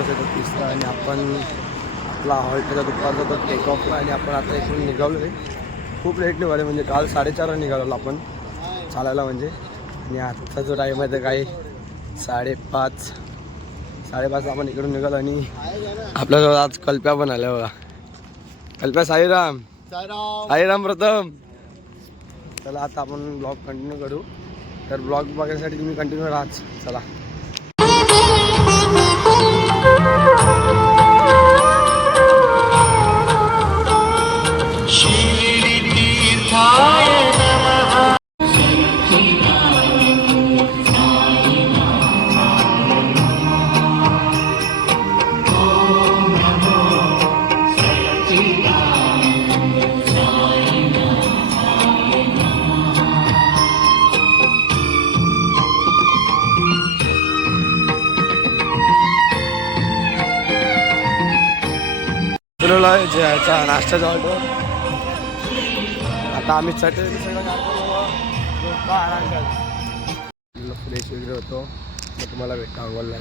दिवस आहे तो 3रा आणि आपण आपला हॉल्टचा दुपारचा तो टेक ऑफला आणि आपण आता इकडून निघालो आहे. खूप लेट निघाले म्हणजे काल 4:30ला निघालो आपण चालायला म्हणजे. आणि आजचा जो टाईम आहे तर काही 5:30 आपण इकडून निघालो. आणि आपल्याजवळ आज कल्प्या पण आल्या बघा. कल्प्या साईराम साईराम प्रथम. चला आता आपण ब्लॉग कंटिन्यू करू. तर ब्लॉग बघण्यासाठी तुम्ही कंटिन्यू राहाच. चला याचा नाश्त्याचा ऑर्डर. आता आम्ही सगळं फ्रेश वगैरे होतो. मग तुम्हाला भेटतो अंघोळला.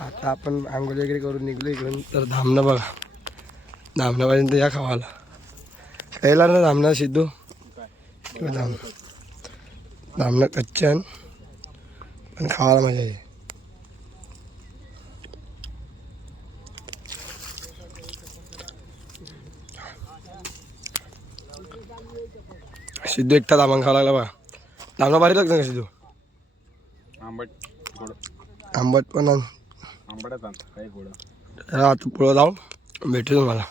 आता आपण आंघोळ वगैरे करून निघलो इकडून. तर धामणं बघा. धामण्यापर्यंत या खावाला खायला ना. धामणा सिद्धू धामणं कच्चन पण खावायला मजा येते. सिद्धू एकटा दामण खावा लागला बघा. दामणा भारी लागतं का सिद्धू? आंबट पण आता पुढं जाऊ भेटू तुम्हाला.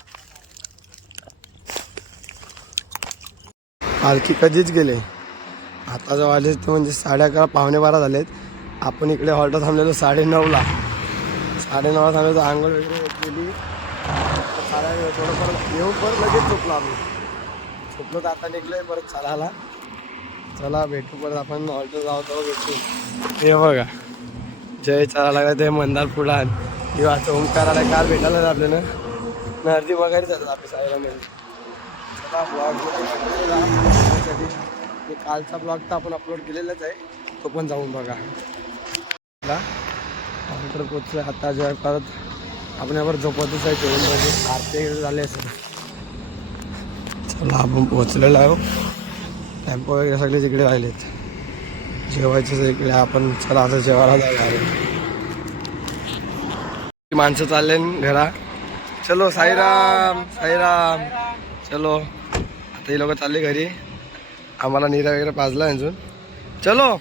पालखी कधीच गेले. आता जो वाजले ते म्हणजे 11:30 11:45 झालेत. आपण इकडे हॉल्ट थांबलेलो 9:30ला. 9:30ला थांबलेलो. आंघोळ वगैरे केली. थोडंफार येऊन परत लगेच झोपलो आम्ही. झोपलो तर आता निघलोय परत चालायला. चला भेटू परत आपण हॉल्ट जाऊ तेव्हा भेटू. हे बघा जय चालायला लागला ते मंदार पुढान किंवा असं ओंकाराला काल भेटायला आपल्याला अर्धी वगैरे जातात आपल्या साईला मिळून. चला ब्लॉग कालचा ब्लॉग तर आपण अपलोड केलेलाच आहे. तो पण जाऊन बघा. हॉल्टर पोचलं आता जेव्हा परत आपण यावर झोपतच आहे. जेवण म्हणजे आरती झाले असेल. चला आपण पोचलेलो आहे. टेम्पो वगैरे सगळे तिकडे राहिलेत. जेवायचं इकडे आपण. चला आता जेवायला जाऊया. माणसं चालले घरा. चलो साईराम साईराम. चलो आता ही लोक चालले घरी. आम्हाला नीरा वगैरे पाजला अजून. चलो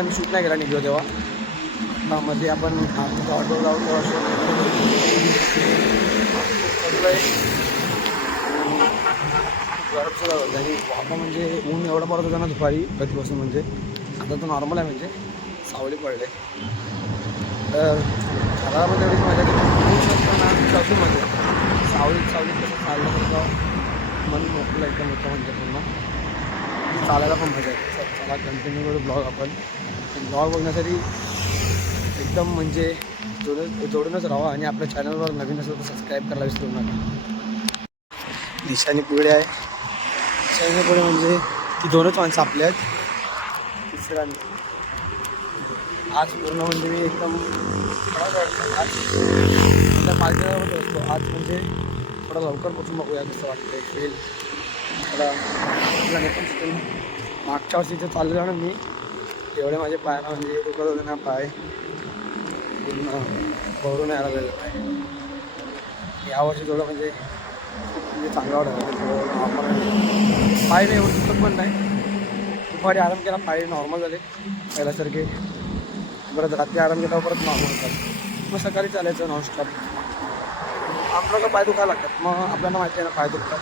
मी शूट नाही केला निघलो तेव्हा. मध्ये आपण ऑटो जाऊ तेव्हा वापा म्हणजे ऊन एवढं पडत होतं ना दुपारी कधीपासून. म्हणजे आता तर नॉर्मल आहे. म्हणजे सावली पडले तर घरामध्ये एवढीच मजा येते म्हणजे सावलीत कसं चाललं तसं मन मोकळं एकदम होतं. म्हणजे पूर्ण चालायला पण मजा येते. चला कंटिन्यू करू ब्लॉग आपण. ब्लॉग बघण्यासाठी एकदम म्हणजे जोडूनच राहा. आणि आपल्या चॅनलवर नवीन असेल तर सबस्क्राईब करायला विसरू नका. दिशाने पुढे आहे. दिशाने पुढे म्हणजे ती 2च माणसं आपल्या आहेत. तिसऱ्यांनी आज पूर्ण म्हणजे मी एकदम आज पाहिजे असतो. आज म्हणजे थोडा लवकर पोचून बघूया कसं वाटतं. फेल थोडा पण मागच्या वर्षीचं चाललं ना मी एवढे माझे पायाला म्हणजे दुखत होते ना. पाय पूर्ण भरून यायला लागलेलं पाय. यावर्षी थोडं म्हणजे चांगला वाटतं. थोडं पाय नाही एवढं दुखत पण नाही. दुपारी आराम केला पाय नॉर्मल झाले पहिल्यासारखे. परत रात्री आराम केला परत नॉर्मल होतात. मग सकाळी चालायचं नॉनस्टॉप. आपल्याला पाय दुखायला लागतात. मग आपल्याला माहिती आहे ना पाय दुखतात.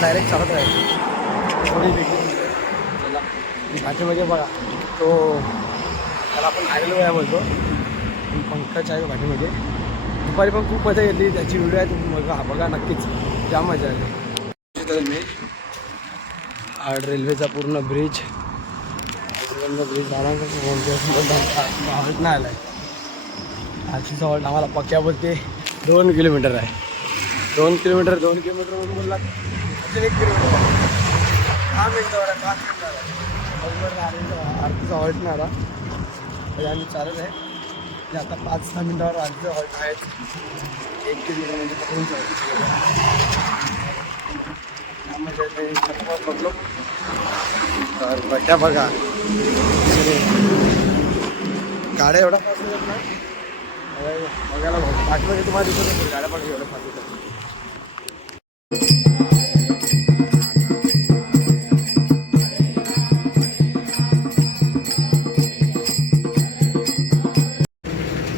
डायरेक्ट चालत राहायचं. थोडी वेगळी पाठीमागे बघा तो त्याला आपण आलेलो आहे बोलतो पंकज आहे पाठीमागे. दुपारी पण खूप मजा घेतली, त्याची व्हिडिओ आहे तुम्ही बघा नक्कीच, जाम मजा आली. मी आड रेल्वेचा पूर्ण ब्रिज ब्रिज हॉल्ट नाही आला आहे. आरतीचा हॉल्ट आम्हाला पक्क्या बोलते 2 किलोमीटर आहे. 2 किलोमीटर म्हणून बोलला 1 किलोमीटर 5 मिनिटावर आहे. 5 मिनिटावर आरतीचा हॉल्ट नाही आला तरी आम्ही चालत आहे. म्हणजे आता 5-6 मिनिटावर आरतीचा हॉल्ट आहे. 1 किलोमीटर म्हणजे पकडून बघलो तर बट्या बघा गाड्या एवढा फास्ट येतात ना बघायला पाठीमध्ये तुम्हाला दिसत असेल गाड्या बघा एवढं फास्ट येतात.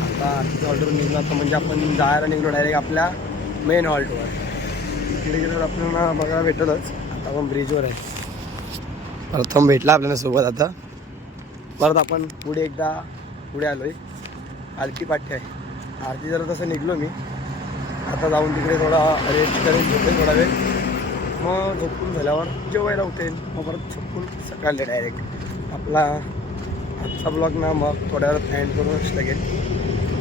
आता आरतीचा हॉल्टवर निघलो आता म्हणजे आपण जायला निघलो डायरेक्ट आपल्या मेन हॉल्टवर. इकडे गेल्यावर आपल्याला बघायला भेटतच. आता आपण ब्रिजवर आहे. प्रथम भेटला आपल्याला सोबत. आता परत आपण पुढे आलो आहे. आरती पाठी आहे. आरती जरा तसं निघलो मी आता जाऊन तिकडे थोडा रेस्ट करेन, झोपेन थोडा वेळ. मग झोपून झाल्यावर जेवायला उठेन. मग परत झोपून सकाळले डायरेक्ट आपला आजचा ब्लॉग ना मग थोड्या वेळात एंड करूनच लागेल,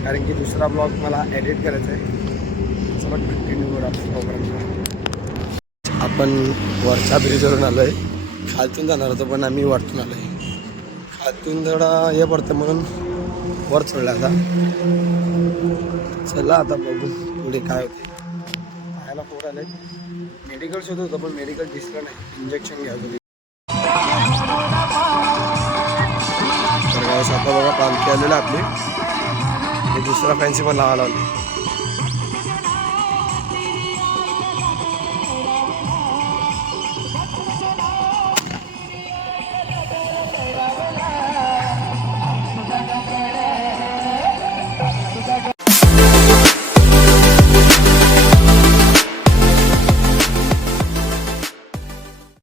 कारण की दुसरा ब्लॉग मला एडिट करायचा आहे. चला कंटिन्यू करू आपण. आपण वरच्या ब्रिजवरून आलो आहे. खालतून जाणार होतो पण आम्ही वरतून आलो आहे. खालतून थोडा हे पडतं म्हणून वर चढलं. आता चला आता बघू पुढे काय होते. खायला पोर आले. मेडिकल शोधत होतं पण मेडिकल दिसलं नाही. इंजेक्शन घ्यायचं होतं. तर काय आता बघा पालखी आलेलं आपली. हे दुसरा फॅन्सी पण लावायला लावली.